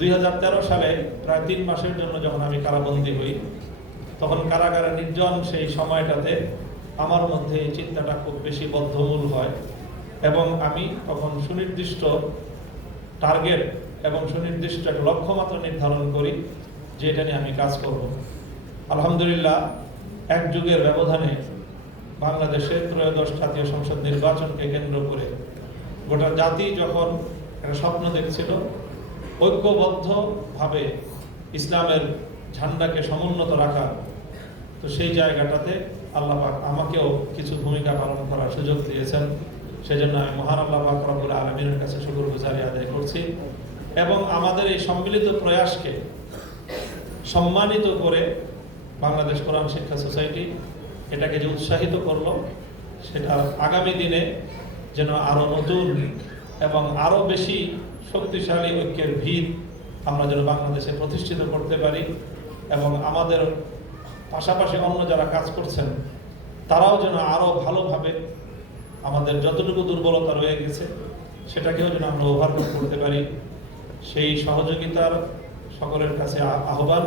2013 সালে প্রায় 3 মাসের জন্য যখন আমি কারাবন্দী হই, তখন কারাগারে নির্জন সেই সময়টাতে আমার মধ্যে এই চিন্তাটা খুব বেশি বদ্ধমূল হয় এবং আমি তখন সুনির্দিষ্ট টার্গেট এবং সুনির্দিষ্ট এক লক্ষ্যমাত্রা নির্ধারণ করি যে এটা নিয়ে আমি কাজ করব। আলহামদুলিল্লাহ, এক যুগের ব্যবধানে বাংলাদেশে ত্রয়োদশ জাতীয় সংসদ নির্বাচনকে কেন্দ্র করে গোটা জাতি যখন একটা স্বপ্ন দেখছিল ঐক্যবদ্ধভাবে ইসলামের ঝান্ডাকে সমুন্নত রাখা, তো সেই জায়গাটাতে আল্লাহ পাক আমাকেও কিছু ভূমিকা পালন করার সুযোগ দিয়েছেন। সেজন্য আমি মহান আল্লাহ পাক রব্বুল আলামিনের কাছে শুকরগুজারি আদায় করছি এবং আমাদের এই সম্মিলিত প্রয়াসকে সম্মানিত করে বাংলাদেশ কোরআন শিক্ষা সোসাইটি এটাকে যে উৎসাহিত করলো, সেটা আগামী দিনে যেন আরো নতুন এবং আরো বেশি শক্তিশালী ঐক্যের ভিত আমরা যেন বাংলাদেশে প্রতিষ্ঠিত করতে পারি এবং আমাদের পাশাপাশি অন্য যারা কাজ করছেন তারাও যেন আরো ভালোভাবে আমাদের যতটুকু দুর্বলতা রয়ে গেছে সেটাকেও যেন আমরা ওভারকাম করতে পারি, সেই সহযোগিতার সকলের কাছে আহ্বান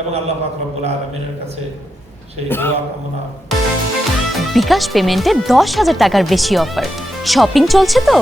এবং আল্লাহ পাক রব্বুল আলামিনের কাছে সেই দোয়া কামনা। বিকাশ পেমেন্টে 10,000 টাকার বেশি অফার, শপিং চলছে তো।